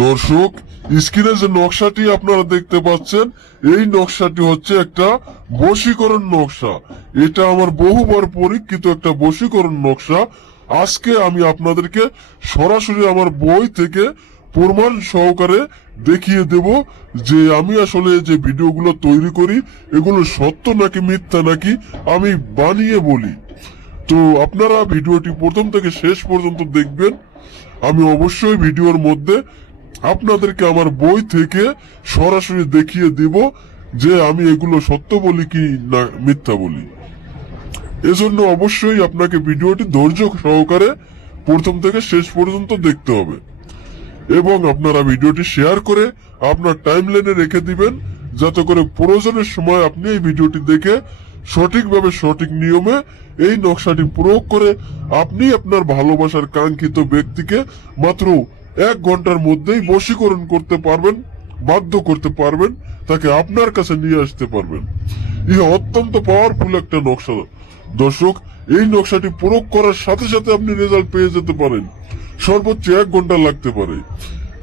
দর্শক, স্ক্রিনে যে নকশাটি আপনারা দেখতে পাচ্ছেন, এই নকশাটি হচ্ছে একটা বশীকরণ নকশা। এটা আমার বহুবার পরীক্ষিত একটা বশীকরণ নকশা। আজকে আমি আপনাদেরকে সরাসরি আমার বই থেকে প্রমাণ সহকারে দেখিয়ে দেব যে আমি আসলে যে ভিডিওগুলো তৈরি করি এগুলো সত্য নাকি মিথ্যা নাকি আমি বানিয়ে বলি। তো আপনারা ভিডিওটি প্রথম থেকে শেষ পর্যন্ত দেখবেন। আমি অবশ্যই ভিডিওর মধ্যে আপনাদেরকে আমার বই থেকে সরাসরি দেখিয়ে দিব যে আমি এগুলো সত্য বলি কি না মিথ্যা বলি। এজন্য অবশ্যই আপনাকে ভিডিওটি ধৈর্য সহকারে প্রথম থেকে শেষ পর্যন্ত দেখতে হবে এবং আপনারা ভিডিওটি শেয়ার করে আপনার টাইমলাইনে রেখে দিবেন, যাতে করে প্রয়োজনের সময় আপনি এই ভিডিওটি দেখে সঠিকভাবে সঠিক নিয়মে এই নকশাটি প্রয়োগ করে আপনি আপনার ভালোবাসার কাঙ্ক্ষিত ব্যক্তিকে মাত্র 1 ঘন্টার মধ্যেই বশীকরণ করতে পারবেন, বাধ্য করতে পারবেন, তাকে আপনার কাছে নিয়ে আসতে পারবেন। ইহা অত্যন্ত পাওয়ারফুল একটা নকশা দর্শক। এই নকশাটি প্রয়োগ করার সাথে সাথে আপনি রেজাল্ট পেয়ে যেতে পারেন। সর্বোচ্চ 1 ঘন্টা লাগতে পারে,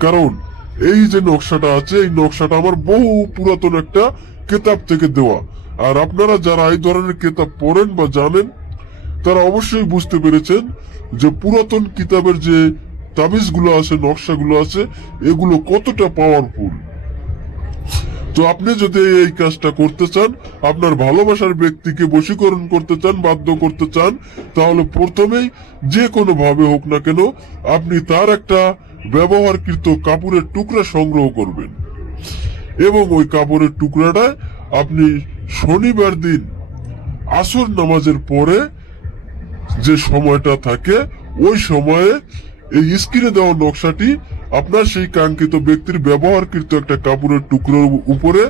কারণ এই যে নকশাটা আছে এই নকশাটা আমার বহু পুরাতন একটা কিতাব থেকে দেওয়া। আর আপনারা যারা এই ধরনের কিতাব পড়েন বা জানেন তারা অবশ্যই বুঝতে পেরেছেন যে পুরাতন কিতাবের যে তাবিজগুলো আছে, নকশাগুলো আছে, এগুলো কতটা পাওয়ারফুল। তো আপনি যদি এই কাজটা করতে চান, আপনার ভালোবাসার ব্যক্তিকে বশীকরণ করতে চান, বাধ্য করতে চান, তাহলে প্রথমেই যে কোনো ভাবে হোক না কেন আপনি তার একটা ব্যবহারকৃত কাপড়ের টুকরা সংগ্রহ করবেন এবং ওই কাপড়ের টুকরাটা আপনি শনিবার দিন আসর নামাজের পরে যে সময়টা থাকে ওই সময়ে এই স্ক্রিনে দেওয়া নকশাটি আপনার সেই কাঙ্ক্ষিত ব্যক্তির ব্যবহারকৃত একটা কাপড়ের টুকরোর উপরে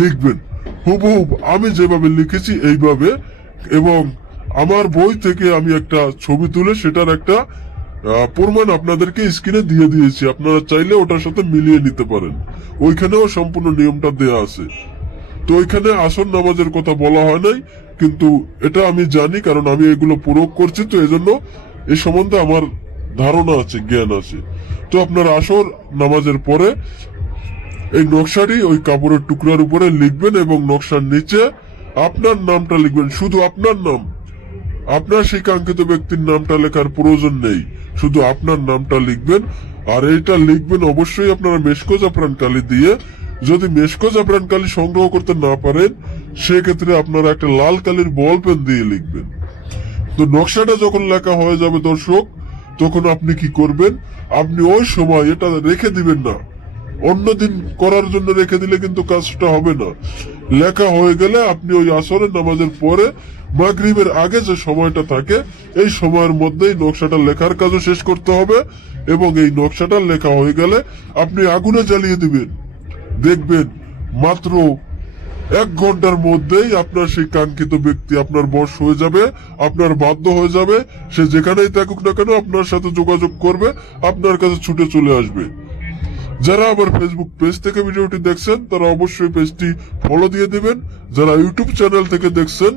লিখবেন, হুবহুব আমি যেভাবে লিখেছি এইভাবে। এবং আমার বই থেকে আমি একটা ছবি তুলে সেটার একটা প্রমাণ আপনাদেরকে স্ক্রিনে দিয়ে দিয়েছি, আপনারা চাইলে ওটার সাথে মিলিয়ে নিতে পারেন। ওইখানেও সম্পূর্ণ নিয়মটা দেয়া আছে। তো ওইখানে আসর নামাজের কথা বলা হয় নাই, কিন্তু এটা আমি জানি কারণ আমি এগুলো প্রয়োগ করছি, তো এজন্য এই সম্বন্ধে আমার ধারণা আছে, জ্ঞান আছে। তো আপনার আসর নামাজের পরে এই নকশাটি ওই কাপড়ের টুকরার উপরে লিখবেন এবং নকশার নিচে আপনার নামটা লিখবেন, শুধু আপনার নাম। আপনার সেই কাঙ্ক্ষিত ব্যক্তির নামটা লেখার প্রয়োজন নেই, শুধু আপনার নামটা লিখবেন। আর এইটা লিখবেন অবশ্যই আপনারা মেশকো জাফরান কালি দিয়ে। যদি মেশকো জাফরান কালি সংগ্রহ করতে না পারেন সেক্ষেত্রে আপনারা একটা লাল কালির বল পেন দিয়ে লিখবেন। তো নকশাটা যখন লেখা হয়ে যাবে দর্শক, তখন আপনি কি করবেন, আপনি ওই সময় এটা রেখে দিবেন না, অন্যদিন করার জন্য রেখে দিলে কিন্তু কাজটা হবে না। লেখা হয়ে গেলে আপনি ওই আসরের নামাজের পরে মাগরিবের আগে যে সময়টা থাকে এই সময়ের মধ্যেই নকশাটা লেখার কাজও শেষ করতে হবে এবং এই নকশাটা লেখা হয়ে গেলে আপনি আগুনে জ্বালিয়ে দিবেন। দেখবেন মাত্র 1 ঘন্টার মধ্যেই আপনার সেই কাঙ্ক্ষিত ব্যক্তি আপনার বশ হয়ে যাবে, আপনার বাধ্য হয়ে যাবে। সে যেখানেই থাকুক না কেন আপনার সাথে যোগাযোগ করবে, আপনার কাছে ছুটে চলে আসবে। যারা আমার ফেসবুক পেজ থেকে ভিডিওটি দেখছেন তারা অবশ্যই পেজটি ফলো দিয়ে দিবেন। যারা ইউটিউব চ্যানেল থেকে দেখছেন